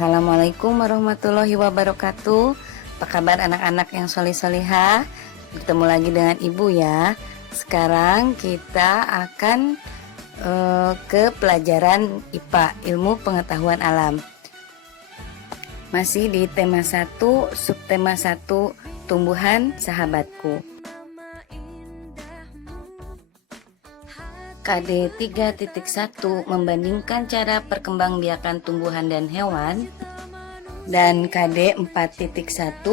Assalamualaikum warahmatullahi wabarakatuh. Apa kabar anak-anak yang solih-solihah? Bertemu lagi dengan ibu ya. Sekarang kita akan ke pelajaran IPA, ilmu pengetahuan alam. Masih di tema 1, subtema 1, tumbuhan sahabatku. KD 3.1 membandingkan cara perkembangbiakan tumbuhan dan hewan, dan KD 4.1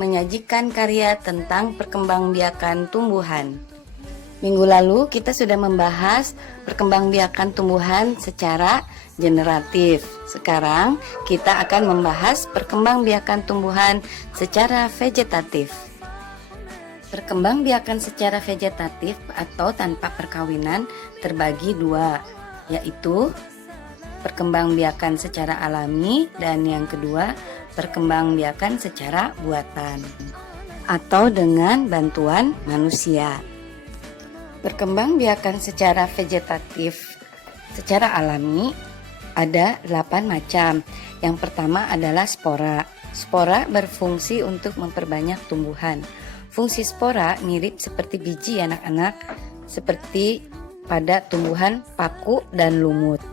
menyajikan karya tentang perkembangbiakan tumbuhan. Minggu lalu kita sudah membahas perkembangbiakan tumbuhan secara generatif. Sekarang kita akan membahas perkembangbiakan tumbuhan secara vegetatif. Perkembangbiakan secara vegetatif atau tanpa perkawinan terbagi dua, yaitu perkembangbiakan secara alami dan yang kedua perkembangbiakan secara buatan atau dengan bantuan manusia. Perkembangbiakan secara vegetatif secara alami ada 8 macam. Yang pertama adalah spora. Spora berfungsi untuk memperbanyak tumbuhan. Fungsi spora mirip seperti biji anak-anak, seperti pada tumbuhan paku dan lumut.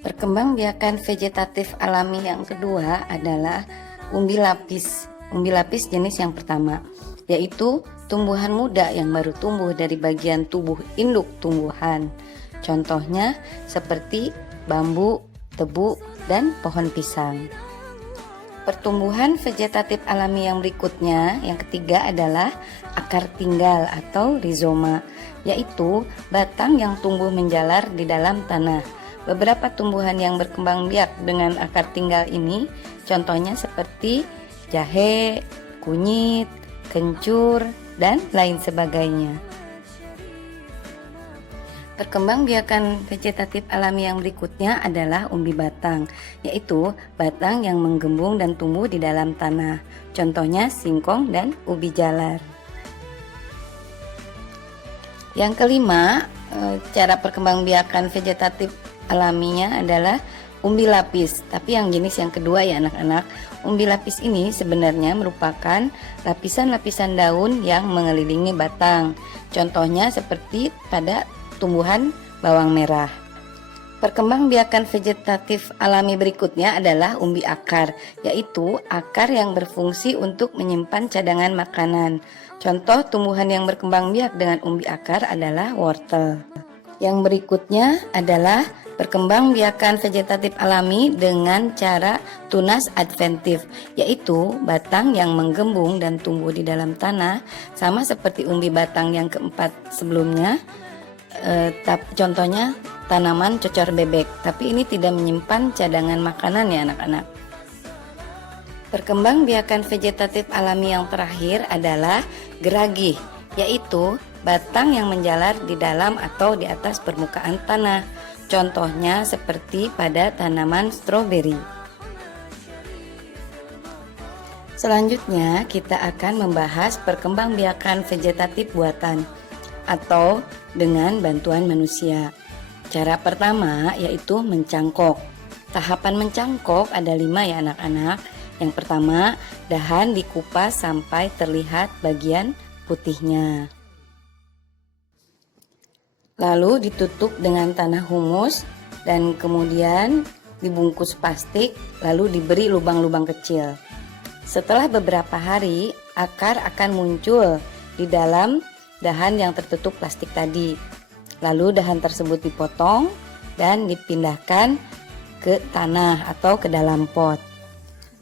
Perkembangbiakan vegetatif alami yang kedua adalah umbi lapis. Umbi lapis jenis yang pertama, yaitu tumbuhan muda yang baru tumbuh dari bagian tubuh induk tumbuhan. Contohnya seperti bambu, tebu, dan pohon pisang. Pertumbuhan vegetatif alami yang berikutnya, yang ketiga adalah akar tinggal atau rizoma, yaitu batang yang tumbuh menjalar di dalam tanah. Beberapa tumbuhan yang berkembang biak dengan akar tinggal ini, contohnya seperti jahe, kunyit, kencur, dan lain sebagainya. Perkembangbiakan vegetatif alami yang berikutnya adalah umbi batang, yaitu batang yang menggembung dan tumbuh di dalam tanah. Contohnya singkong dan ubi jalar. Yang kelima, cara perkembangbiakan vegetatif alaminya adalah umbi lapis, tapi yang jenis yang kedua ya anak-anak. Umbi lapis ini sebenarnya merupakan lapisan-lapisan daun yang mengelilingi batang. Contohnya seperti pada tumbuhan bawang merah. Perkembangbiakan vegetatif alami berikutnya adalah umbi akar, yaitu akar yang berfungsi untuk menyimpan cadangan makanan. Contoh tumbuhan yang berkembang biak dengan umbi akar adalah wortel. Yang berikutnya adalah perkembangbiakan vegetatif alami dengan cara tunas adventif, yaitu batang yang menggembung dan tumbuh di dalam tanah, sama seperti umbi batang yang keempat sebelumnya. Contohnya tanaman cocor bebek, tapi ini tidak menyimpan cadangan makanan ya anak-anak. Perkembangbiakan vegetatif alami yang terakhir adalah geragih, yaitu batang yang menjalar di dalam atau di atas permukaan tanah. Contohnya seperti pada tanaman stroberi. Selanjutnya kita akan membahas perkembangbiakan vegetatif buatan atau dengan bantuan manusia. Cara pertama yaitu mencangkok. Tahapan mencangkok ada 5 ya anak-anak. Yang pertama, dahan dikupas sampai terlihat bagian putihnya. Lalu ditutup dengan tanah humus dan kemudian dibungkus plastik, lalu diberi lubang-lubang kecil. Setelah beberapa hari, akar akan muncul di dalam dahan yang tertutup plastik tadi. Lalu dahan tersebut dipotong dan dipindahkan ke tanah atau ke dalam pot.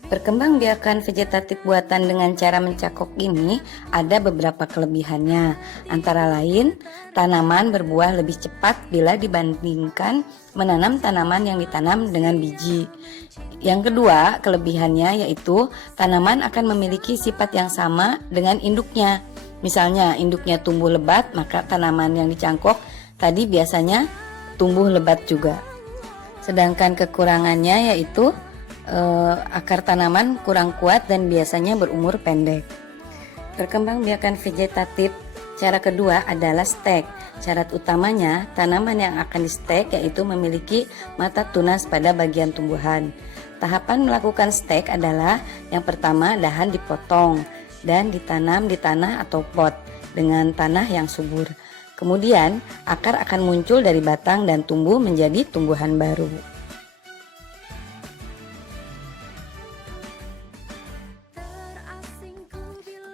Perkembangbiakan vegetatif buatan dengan cara mencangkok ini ada beberapa kelebihannya. Antara lain, tanaman berbuah lebih cepat bila dibandingkan menanam tanaman yang ditanam dengan biji. Yang kedua, kelebihannya yaitu tanaman akan memiliki sifat yang sama dengan induknya. Misalnya induknya tumbuh lebat, maka tanaman yang dicangkok tadi biasanya tumbuh lebat juga. Sedangkan kekurangannya yaitu akar tanaman kurang kuat dan biasanya berumur pendek. Perkembangbiakan vegetatif cara kedua adalah stek. Syarat utamanya tanaman yang akan di stek yaitu memiliki mata tunas pada bagian tumbuhan. Tahapan melakukan stek adalah yang pertama dahan dipotong dan ditanam di tanah atau pot dengan tanah yang subur. Kemudian akar akan muncul dari batang dan tumbuh menjadi tumbuhan baru.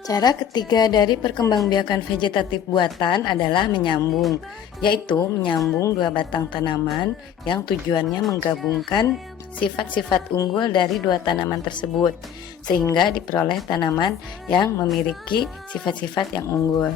Cara ketiga dari perkembangbiakan vegetatif buatan adalah menyambung, yaitu menyambung dua batang tanaman yang tujuannya menggabungkan sifat-sifat unggul dari dua tanaman tersebut, sehingga diperoleh tanaman yang memiliki sifat-sifat yang unggul.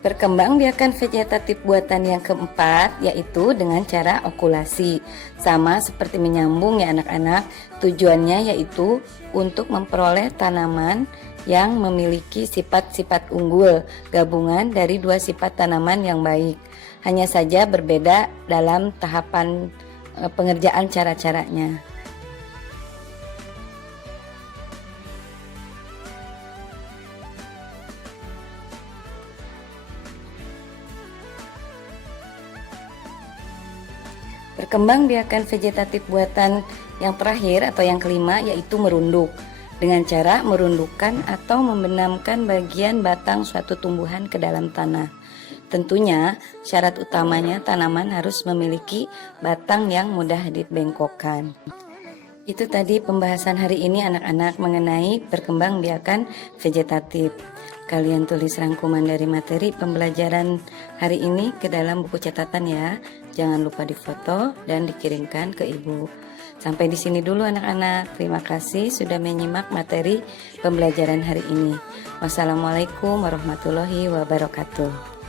Perkembangbiakan vegetatif buatan yang keempat yaitu dengan cara okulasi. Sama seperti menyambung ya anak-anak, tujuannya yaitu untuk memperoleh tanaman yang memiliki sifat-sifat unggul, gabungan dari dua sifat tanaman yang baik. Hanya saja berbeda dalam tahapan pengerjaan cara-caranya. Perkembangbiakan vegetatif buatan yang terakhir atau yang kelima yaitu merunduk, dengan cara merundukkan atau membenamkan bagian batang suatu tumbuhan ke dalam tanah. Tentunya syarat utamanya tanaman harus memiliki batang yang mudah dibengkokkan. Itu tadi pembahasan hari ini anak-anak mengenai perkembangbiakan vegetatif. Kalian tulis rangkuman dari materi pembelajaran hari ini ke dalam buku catatan ya. Jangan lupa difoto dan dikirimkan ke ibu. Sampai di sini dulu anak-anak. Terima kasih sudah menyimak materi pembelajaran hari ini. Wassalamualaikum warahmatullahi wabarakatuh.